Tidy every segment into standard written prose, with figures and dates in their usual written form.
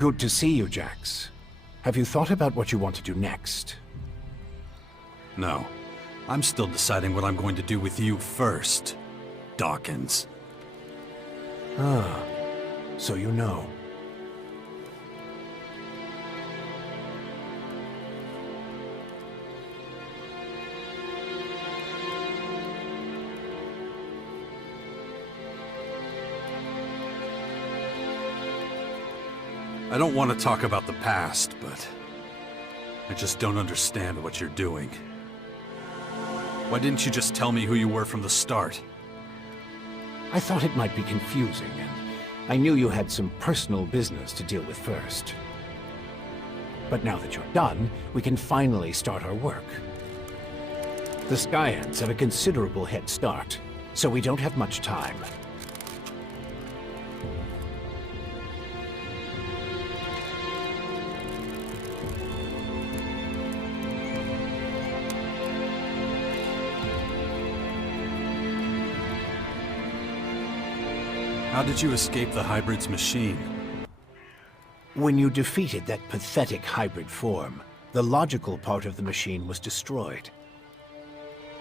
Good to see you, Jax. Have you thought about what you want to do next? No. I'm still deciding what I'm going to do with you first, Dawkins. Ah, so you know. I don't want to talk about the past, but I just don't understand what you're doing. Why didn't you just tell me who you were from the start? I thought it might be confusing, and I knew you had some personal business to deal with first. But now that you're done, we can finally start our work. The Skyans have a considerable head start, so we don't have much time. How did you escape the hybrid's machine? When you defeated that pathetic hybrid form, the logical part of the machine was destroyed.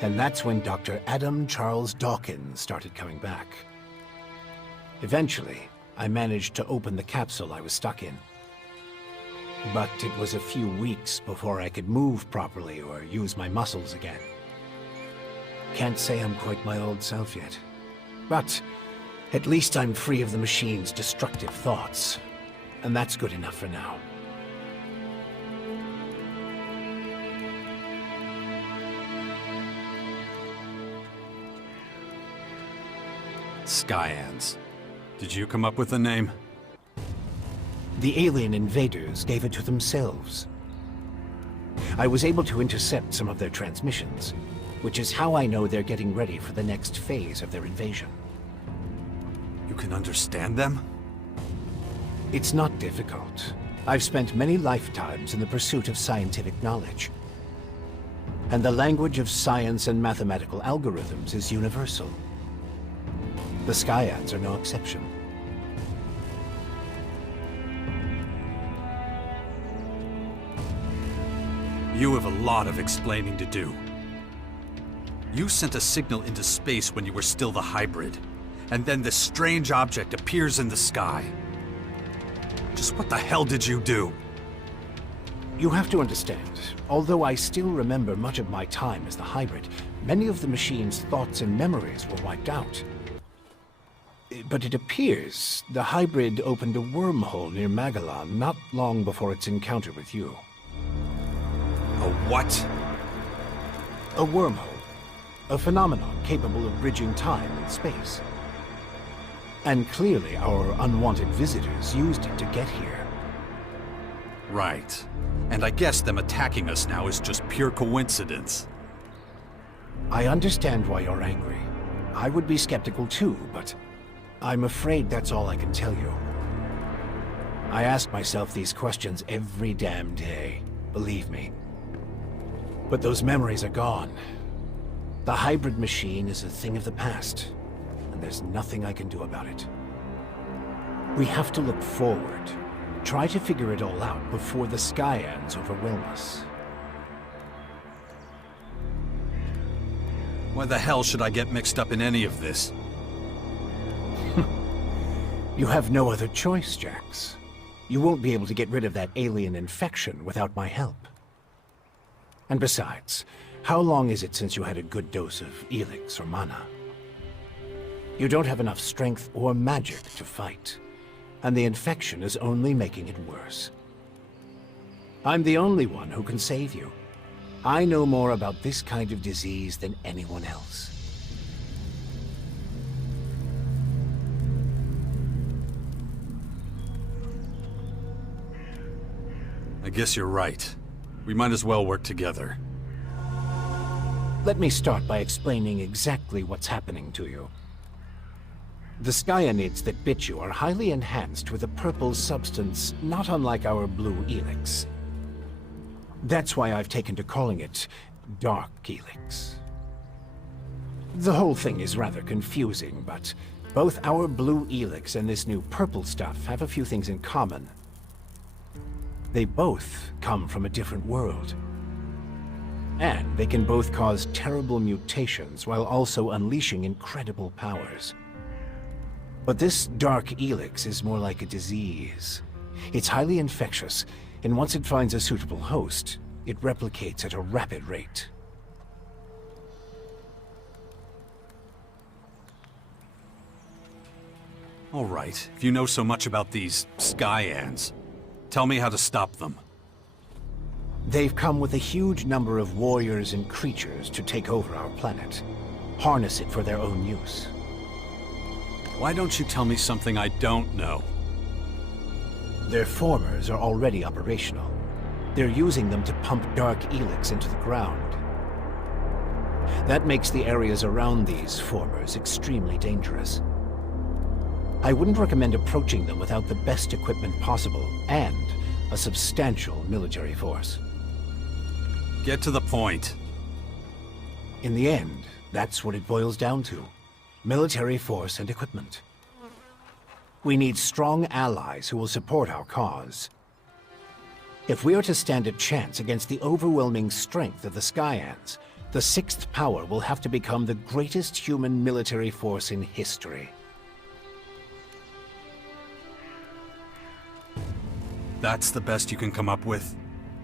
And that's when Dr. Adam Charles Dawkins started coming back. Eventually, I managed to open the capsule I was stuck in. But it was a few weeks before I could move properly or use my muscles again. Can't say I'm quite my old self yet. But at least I'm free of the machine's destructive thoughts. And that's good enough for now. Skyans. Did you come up with the name? The alien invaders gave it to themselves. I was able to intercept some of their transmissions, which is how I know they're getting ready for the next phase of their invasion. You can understand them? It's not difficult. I've spent many lifetimes in the pursuit of scientific knowledge. And the language of science and mathematical algorithms is universal. The Skyans are no exception. You have a lot of explaining to do. You sent a signal into space when you were still the hybrid, and then this strange object appears in the sky. Just what the hell did you do? You have to understand, although I still remember much of my time as the hybrid, many of the machine's thoughts and memories were wiped out. But it appears the hybrid opened a wormhole near Magalan not long before its encounter with you. A what? A wormhole. A phenomenon capable of bridging time and space. And clearly our unwanted visitors used it to get here. Right. And I guess them attacking us now is just pure coincidence. I understand why you're angry. I would be skeptical too, but I'm afraid that's all I can tell you. I ask myself these questions every damn day, believe me. But those memories are gone. The hybrid machine is a thing of the past, and there's nothing I can do about it. We have to look forward, try to figure it all out before the Skyans overwhelm us. Why the hell should I get mixed up in any of this? You have no other choice, Jax. You won't be able to get rid of that alien infection without my help. And besides, how long is it since you had a good dose of ELEX or mana? You don't have enough strength or magic to fight, and the infection is only making it worse. I'm the only one who can save you. I know more about this kind of disease than anyone else. I guess you're right. We might as well work together. Let me start by explaining exactly what's happening to you. The Skyanids that bit you are highly enhanced with a purple substance not unlike our blue ELEX. That's why I've taken to calling it Dark ELEX. The whole thing is rather confusing, but both our blue ELEX and this new purple stuff have a few things in common. They both come from a different world. And they can both cause terrible mutations while also unleashing incredible powers. But this dark ELEX is more like a disease. It's highly infectious, and once it finds a suitable host, it replicates at a rapid rate. All right, if you know so much about these Skyans, tell me how to stop them. They've come with a huge number of warriors and creatures to take over our planet, harness it for their own use. Why don't you tell me something I don't know? Their formers are already operational. They're using them to pump dark ELEX into the ground. That makes the areas around these formers extremely dangerous. I wouldn't recommend approaching them without the best equipment possible and a substantial military force. Get to the point. In the end, that's what it boils down to. Military force and equipment. We need strong allies who will support our cause. If we are to stand a chance against the overwhelming strength of the Skyans, the sixth power will have to become the greatest human military force in history. That's the best you can come up with?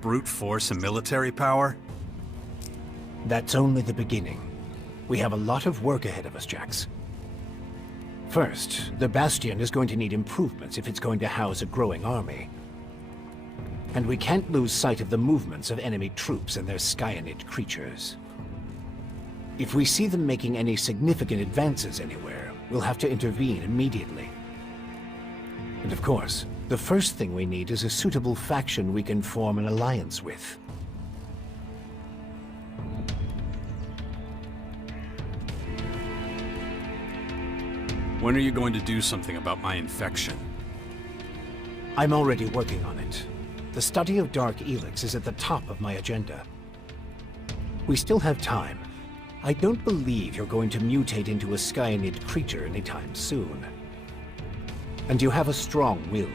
Brute force and military power? That's only the beginning. We have a lot of work ahead of us, Jax. First, the Bastion is going to need improvements if it's going to house a growing army. And we can't lose sight of the movements of enemy troops and their Skyanid creatures. If we see them making any significant advances anywhere, we'll have to intervene immediately. And of course, the first thing we need is a suitable faction we can form an alliance with. When are you going to do something about my infection? I'm already working on it. The study of Dark ELEX is at the top of my agenda. We still have time. I don't believe you're going to mutate into a Skyanid creature anytime soon. And you have a strong will.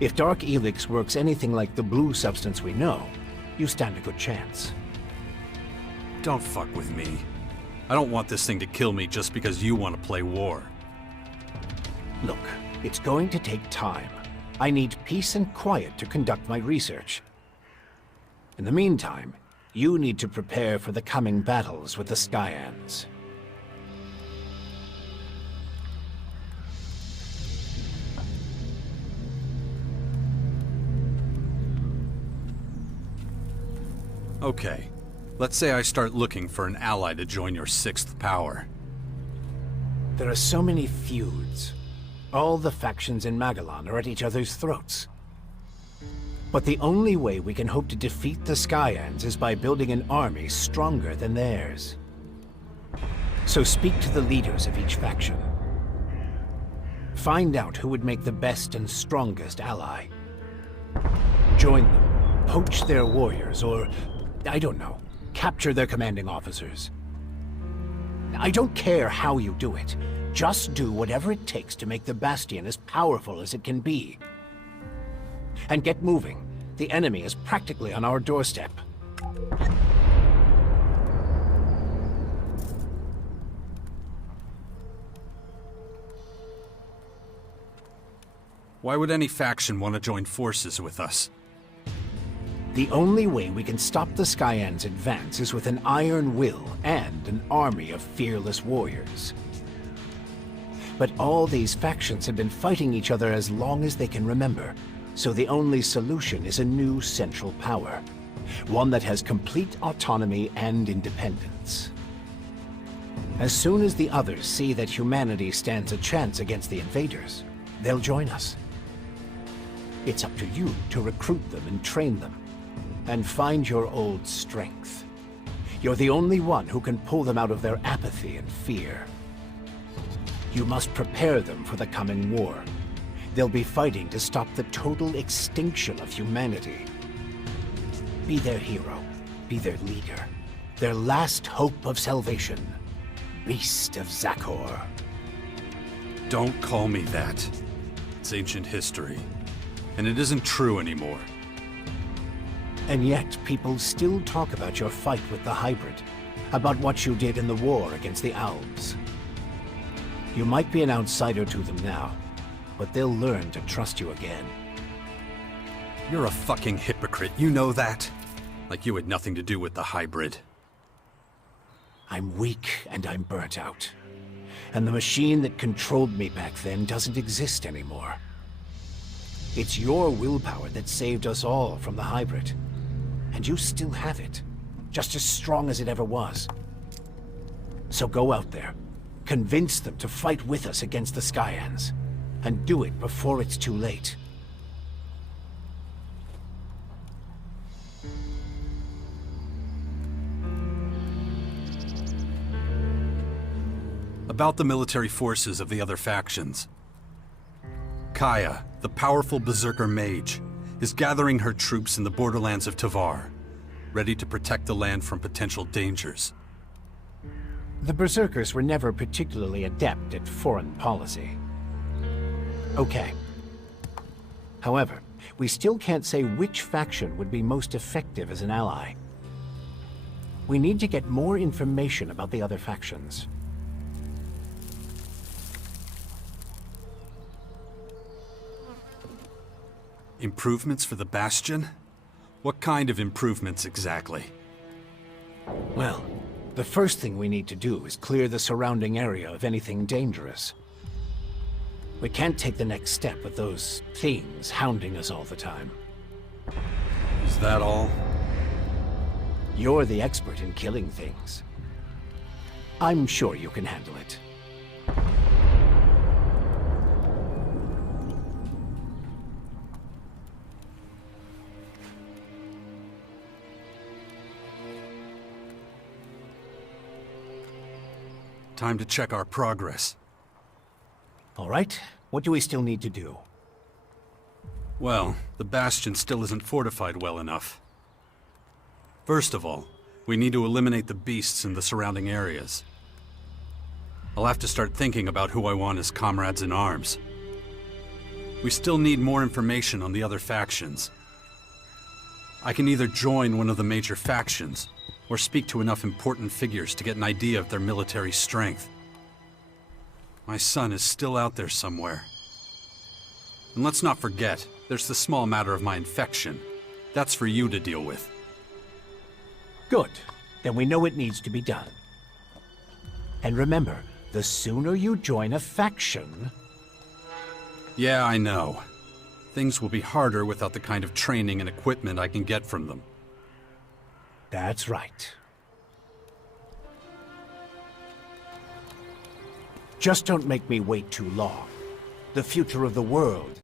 If Dark ELEX works anything like the blue substance we know, you stand a good chance. Don't fuck with me. I don't want this thing to kill me just because you want to play war. Look, it's going to take time. I need peace and quiet to conduct my research. In the meantime, you need to prepare for the coming battles with the Skyans. Okay, let's say I start looking for an ally to join your sixth power. There are so many feuds. All the factions in Magalan are at each other's throats. But the only way we can hope to defeat the Skyans is by building an army stronger than theirs. So speak to the leaders of each faction. Find out who would make the best and strongest ally. Join them, poach their warriors, or, I don't know, capture their commanding officers. I don't care how you do it. Just do whatever it takes to make the Bastion as powerful as it can be. And get moving. The enemy is practically on our doorstep. Why would any faction want to join forces with us? The only way we can stop the Skyans' advance is with an iron will and an army of fearless warriors. But all these factions have been fighting each other as long as they can remember, so the only solution is a new central power. One that has complete autonomy and independence. As soon as the others see that humanity stands a chance against the invaders, they'll join us. It's up to you to recruit them and train them, and find your old strength. You're the only one who can pull them out of their apathy and fear. You must prepare them for the coming war. They'll be fighting to stop the total extinction of humanity. Be their hero. Be their leader. Their last hope of salvation. Beast of Zakor. Don't call me that. It's ancient history. And it isn't true anymore. And yet, people still talk about your fight with the hybrid, about what you did in the war against the Alps. You might be an outsider to them now, but they'll learn to trust you again. You're a fucking hypocrite, you know that? Like you had nothing to do with the hybrid. I'm weak and I'm burnt out. And the machine that controlled me back then doesn't exist anymore. It's your willpower that saved us all from the hybrid. And you still have it, just as strong as it ever was. So go out there, convince them to fight with us against the Skyans, and do it before it's too late. About the military forces of the other factions. Kaya, the powerful berserker mage, is gathering her troops in the borderlands of Tavar, ready to protect the land from potential dangers. The Berserkers were never particularly adept at foreign policy. Okay. However, we still can't say which faction would be most effective as an ally. We need to get more information about the other factions. Improvements for the Bastion? What kind of improvements exactly? Well, the first thing we need to do is clear the surrounding area of anything dangerous. We can't take the next step with those things hounding us all the time. Is that all? You're the expert in killing things. I'm sure you can handle it. Time to check our progress. All right, what do we still need to do? Well, the Bastion still isn't fortified well enough. First of all, we need to eliminate the beasts in the surrounding areas. I'll have to start thinking about who I want as comrades in arms. We still need more information on the other factions. I can either join one of the major factions, or speak to enough important figures to get an idea of their military strength. My son is still out there somewhere. And let's not forget, there's the small matter of my infection. That's for you to deal with. Good. Then we know it needs to be done. And remember, the sooner you join a faction... Yeah, I know. Things will be harder without the kind of training and equipment I can get from them. That's right. Just don't make me wait too long. The future of the world.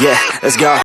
Yeah, let's go.